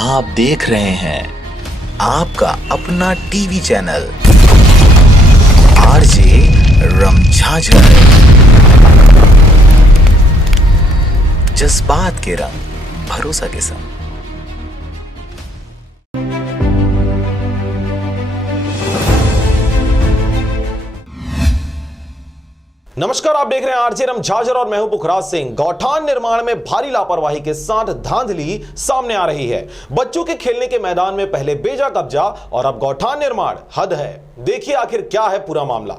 आप देख रहे हैं आपका अपना टीवी चैनल आरजे रमझाझर। जज्बात के रंग, भरोसा के संग। नमस्कार, आप देख रहे हैं आरजे रमझाझर और मैं हूं पुखराज सिंह। गौठान निर्माण में भारी लापरवाही के साथ धांधली सामने आ रही है। बच्चों के खेलने के मैदान में पहले बेजा कब्जा और अब गौठान निर्माण, हद है। देखिए आखिर क्या है पूरा मामला।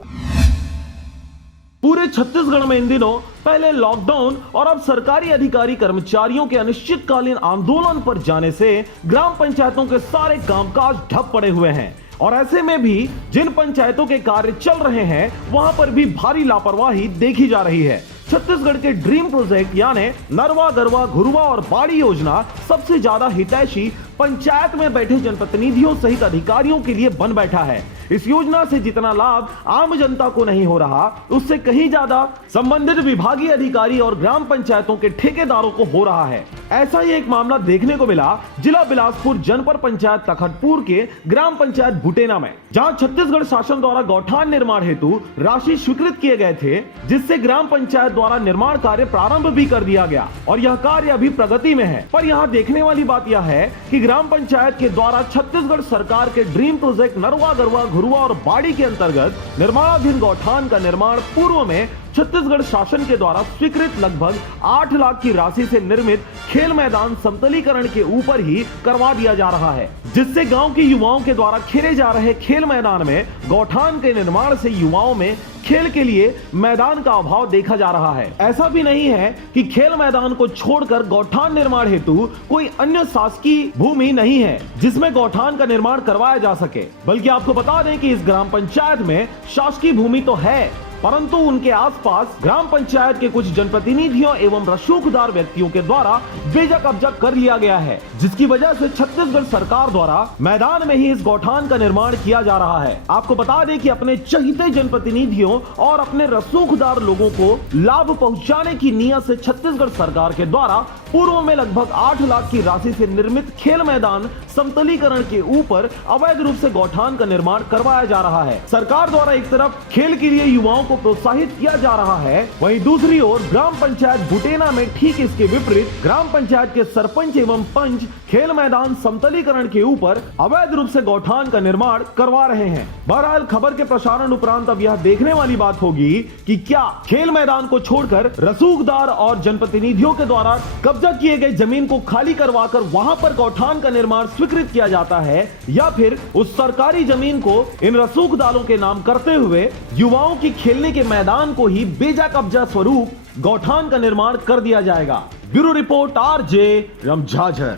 पूरे छत्तीसगढ़ में इन दिनों पहले लॉकडाउन और अब सरकारी अधिकारी कर्मचारियों के अनिश्चितकालीन आंदोलन पर जाने से ग्राम पंचायतों के सारे कामकाज ठप पड़े हुए हैं। और ऐसे में भी जिन पंचायतों के कार्य चल रहे हैं वहां पर भी भारी लापरवाही देखी जा रही है। छत्तीसगढ़ के ड्रीम प्रोजेक्ट यानी नरवा गरवा घुरवा और बाड़ी योजना सबसे ज्यादा हितैषी पंचायत में बैठे जनप्रतिनिधियों सहित अधिकारियों के लिए बन बैठा है। इस योजना से जितना लाभ आम जनता को नहीं हो रहा, उससे कहीं ज्यादा संबंधित विभागीय अधिकारी और ग्राम पंचायतों के ठेकेदारों को हो रहा है। ऐसा ही एक मामला देखने को मिला जिला बिलासपुर जनपद पंचायत तखतपुर के ग्राम पंचायत बुटेना में, जहां छत्तीसगढ़ शासन द्वारा गौठान निर्माण हेतु राशि स्वीकृत किए गए थे, जिससे ग्राम पंचायत द्वारा निर्माण कार्य प्रारंभ भी कर दिया गया और यह कार्य अभी प्रगति में है। पर यहाँ देखने वाली बात यह है कि ग्राम पंचायत के द्वारा छत्तीसगढ़ सरकार के ड्रीम प्रोजेक्ट नरवा गरवा घुरवा और बाड़ी के अंतर्गत निर्माणाधीन गौठान का निर्माण पूर्व में छत्तीसगढ़ शासन के द्वारा स्वीकृत लगभग 8 लाख की राशि से निर्मित खेल मैदान समतलीकरण के ऊपर ही करवा दिया जा रहा है, जिससे गांव के युवाओं के द्वारा खेले जा रहे खेल मैदान में गौठान के निर्माण से युवाओं में खेल के लिए मैदान का अभाव देखा जा रहा है। ऐसा भी नहीं है कि खेल मैदान को छोड़कर गौठान निर्माण हेतु कोई अन्य शासकीय भूमि नहीं है जिसमें गौठान का निर्माण करवाया जा सके, बल्कि आपको बता दें कि इस ग्राम पंचायत में शासकीय भूमि तो है, परंतु उनके आसपास ग्राम पंचायत के कुछ जनप्रतिनिधियों एवं रसूखदार व्यक्तियों के द्वारा बेजा कब्जा कर लिया गया है, जिसकी वजह से छत्तीसगढ़ सरकार द्वारा मैदान में ही इस गौठान का निर्माण किया जा रहा है। आपको बता दें कि अपने चहीते जनप्रतिनिधियों और अपने रसूखदार लोगों को लाभ पहुंचाने की नीयत से छत्तीसगढ़ सरकार के द्वारा पूर्व में लगभग 8 लाख की राशि से निर्मित खेल मैदान समतलीकरण के ऊपर अवैध रूप से गौठान का निर्माण करवाया जा रहा है। सरकार द्वारा एक तरफ खेल के लिए युवाओं को प्रोत्साहित किया जा रहा है, वहीं दूसरी ओर ग्राम पंचायत बुटेना में ठीक इसके विपरीत ग्राम पंचायत के सरपंच एवं पंच खेल मैदान समतलीकरण के ऊपर अवैध रूप से गौठान का निर्माण करवा रहे हैं। बहरहाल खबर के प्रसारण उपरांत अब यह देखने वाली बात होगी कि क्या खेल मैदान को छोड़कर रसूखदार और जनप्रतिनिधियों के द्वारा कब्जा किए गए जमीन को खाली करवाकर वहां पर गौठान का निर्माण स्वीकृत किया जाता है, या फिर उस सरकारी जमीन को इन रसूखदारों के नाम करते हुए युवाओं की खेलने के मैदान को ही बेजा कब्जा स्वरूप गौठान का निर्माण कर दिया जाएगा। Bureau report RJ रमझाझर।